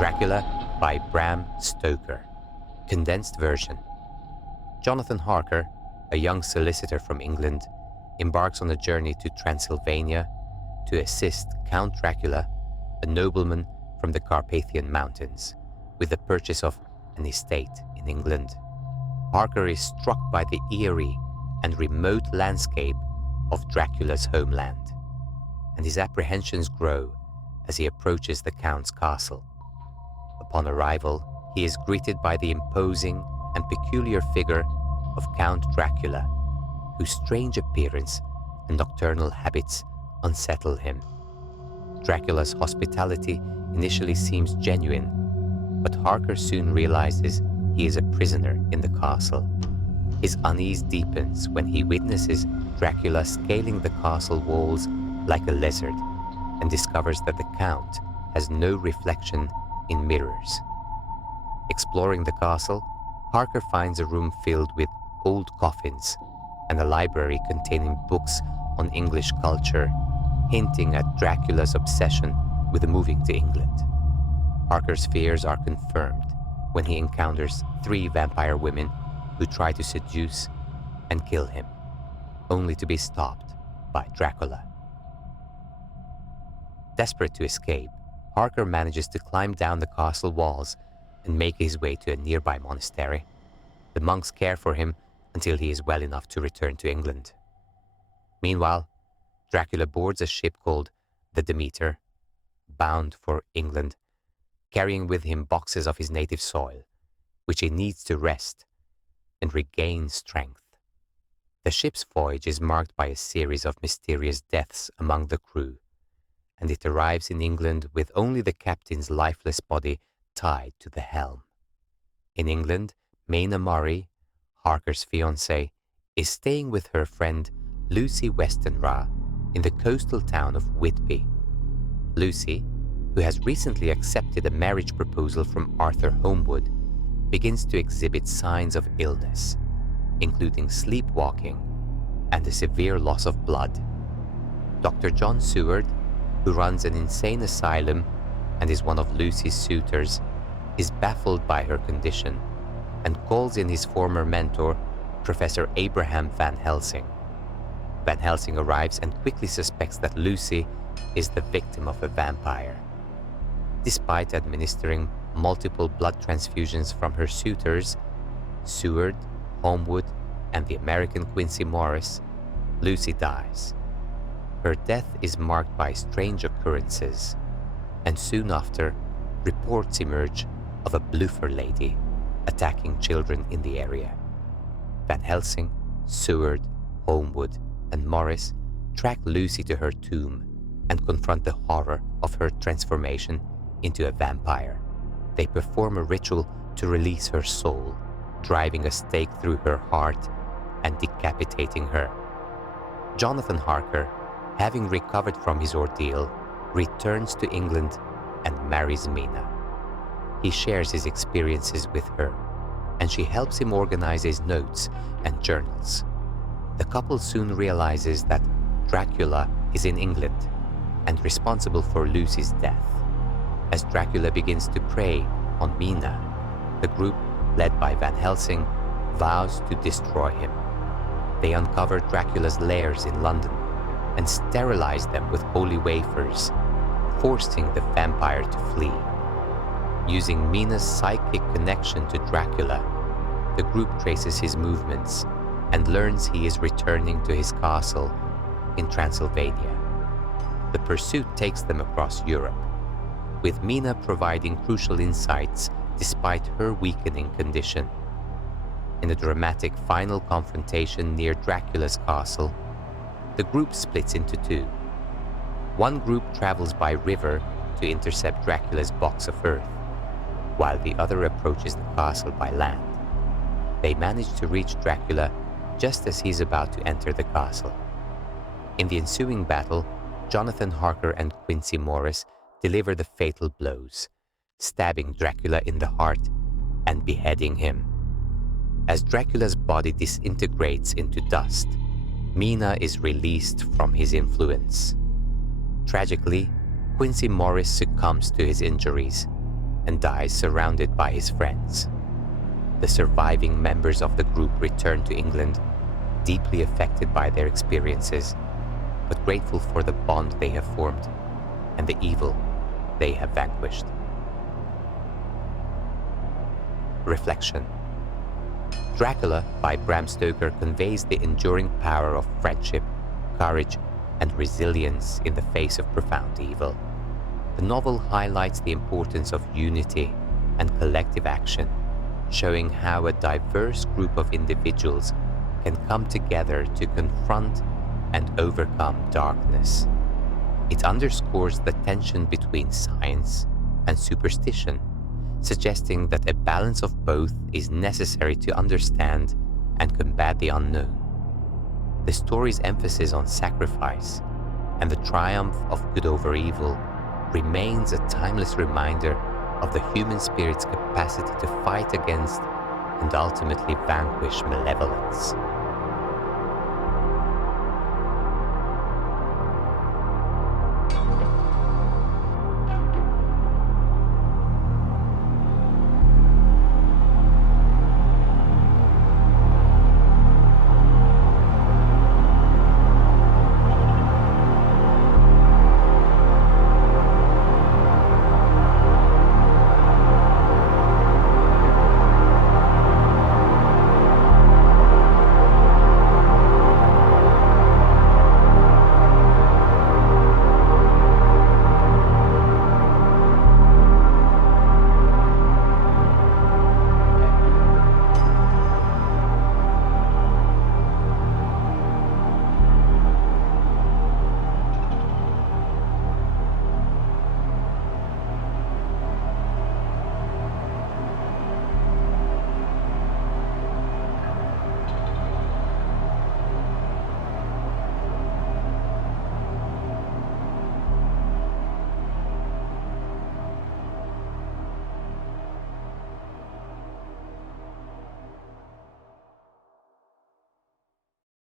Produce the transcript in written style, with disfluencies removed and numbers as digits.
Dracula by Bram Stoker. Condensed version. Jonathan Harker, a young solicitor from England, embarks on a journey to Transylvania to assist Count Dracula, a nobleman from the Carpathian Mountains, with the purchase of an estate in England. Harker is struck by the eerie and remote landscape of Dracula's homeland, and his apprehensions grow as he approaches the Count's castle. Upon arrival, he is greeted by the imposing and peculiar figure of Count Dracula, whose strange appearance and nocturnal habits unsettle him. Dracula's hospitality initially seems genuine, but Harker soon realizes he is a prisoner in the castle. His unease deepens when he witnesses Dracula scaling the castle walls like a lizard and discovers that the Count has no reflection in mirrors. Exploring the castle, Harker finds a room filled with old coffins and a library containing books on English culture, hinting at Dracula's obsession with moving to England. Harker's fears are confirmed when he encounters 3 vampire women who try to seduce and kill him, only to be stopped by Dracula. Desperate to escape, Harker manages to climb down the castle walls and make his way to a nearby monastery. The monks care for him until he is well enough to return to England. Meanwhile, Dracula boards a ship called the Demeter, bound for England, carrying with him boxes of his native soil, which he needs to rest and regain strength. The ship's voyage is marked by a series of mysterious deaths among the crew, and it arrives in England with only the captain's lifeless body tied to the helm. In England, Mina Murray, Harker's fiancée, is staying with her friend Lucy Westenra in the coastal town of Whitby. Lucy, who has recently accepted a marriage proposal from Arthur Holmwood, begins to exhibit signs of illness, including sleepwalking and a severe loss of blood. Dr. John Seward, who runs an insane asylum and is one of Lucy's suitors, is baffled by her condition and calls in his former mentor, Professor Abraham Van Helsing. Van Helsing arrives and quickly suspects that Lucy is the victim of a vampire. Despite administering multiple blood transfusions from her suitors, Seward, Holmwood, and the American Quincy Morris, Lucy dies. Her death is marked by strange occurrences, and soon after, reports emerge of a bloofer lady attacking children in the area. Van Helsing, Seward, Holmwood, and Morris track Lucy to her tomb and confront the horror of her transformation into a vampire. They perform a ritual to release her soul, driving a stake through her heart and decapitating her. Jonathan Harker, having recovered from his ordeal, returns to England and marries Mina. He shares his experiences with her, and she helps him organize his notes and journals. The couple soon realizes that Dracula is in England and responsible for Lucy's death. As Dracula begins to prey on Mina, the group, led by Van Helsing, vows to destroy him. They uncover Dracula's lairs in London and sterilize them with holy wafers, forcing the vampire to flee. Using Mina's psychic connection to Dracula, the group traces his movements and learns he is returning to his castle in Transylvania. The pursuit takes them across Europe, with Mina providing crucial insights despite her weakening condition. In a dramatic final confrontation near Dracula's castle, the group splits into 2. One group travels by river to intercept Dracula's box of earth, while the other approaches the castle by land. They manage to reach Dracula just as he's about to enter the castle. In the ensuing battle, Jonathan Harker and Quincy Morris deliver the fatal blows, stabbing Dracula in the heart and beheading him. As Dracula's body disintegrates into dust, Mina is released from his influence. Tragically, Quincy Morris succumbs to his injuries, and dies surrounded by his friends. The surviving members of the group return to England, deeply affected by their experiences, but grateful for the bond they have formed and the evil they have vanquished. Reflection. Dracula by Bram Stoker conveys the enduring power of friendship, courage, and resilience in the face of profound evil. The novel highlights the importance of unity and collective action, showing how a diverse group of individuals can come together to confront and overcome darkness. It underscores the tension between science and superstition, suggesting that a balance of both is necessary to understand and combat the unknown. The story's emphasis on sacrifice and the triumph of good over evil remains a timeless reminder of the human spirit's capacity to fight against and ultimately vanquish malevolence.